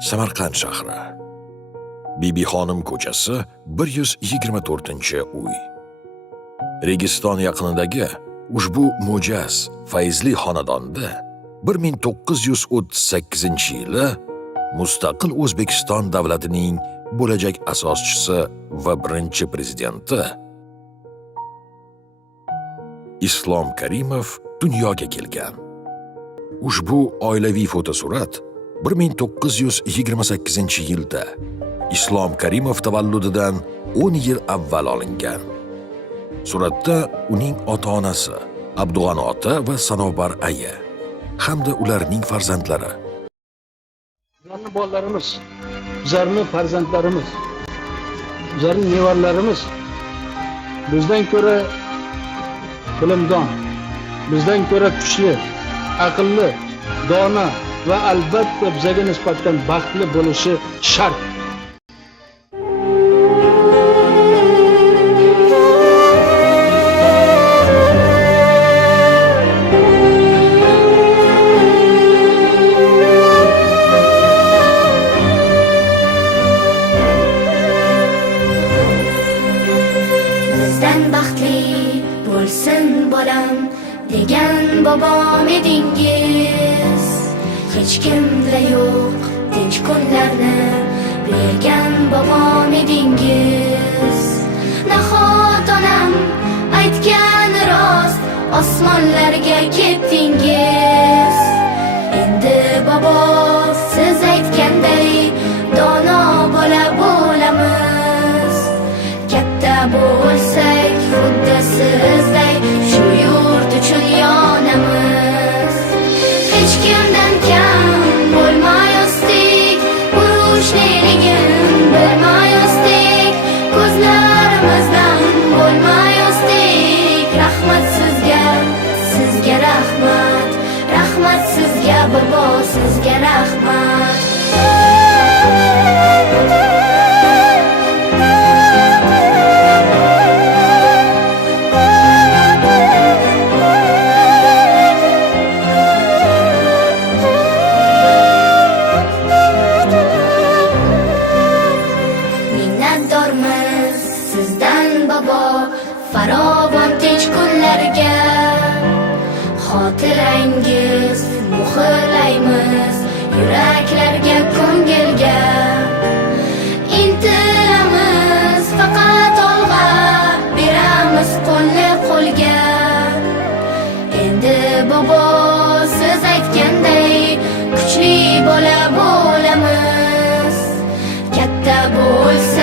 Samarqand shahri. Bibixonim ko'chasi 124-uy. Registon yaqinidagi ushbu mo'jaz, fayzli xonadonda 1938-yili mustaqil O'zbekiston davlatining bo'lajak asoschisi va birinchi prezidenti Islom Karimov dunyoga kelgan. Ushbu oilaviy fotosurat 1928-yilda Islom Karimov tavalludidan 10 yil avval olingan. Suratda uning ota-onasi Abdug'ani ota va Sanobar aya hamda ularning farzandlari. Bizlarning bolalarimiz, bizlarning farzandlarimiz, bizlarning nevarlarimiz bizdan ko'ra bilimdon, bizdan ko'ra kuchli, aqlli, dono va albatta bizga nisbatan baxtli bo'lishi shart. Bizdan baxtli bo'lsin bolam degan bobom edingiz. Hech kimda yo'q tinch kunlarni bergan bobom edingiz. Nahot onam aytgan rost, osmonlarga ketdingiz. Endi bobo siz aytganday dono bola bo'lamiz. Katta bo'lsak xuddi sizday shu yurt uchun yonamiz. Hech kimdan kam bo'lmayosdik, urushliligin bilmayosdik, ko'zlarimizdan bo'lmayosdik. Rahmat sizga, sizga rahmat, rahmat sizga bobo, sizga rahmat. Minnatdormiz sizdan bobo, farovon tinch kunlarga. Xotirangiz muhrlaymiz yuraklarga, ko'ngilga. Intilamiz faqat olg'a, beramiz qo'lni qo'lga. Endi bobo siz aytganday kuchli bola bo'lamiz. Katta bo'lsa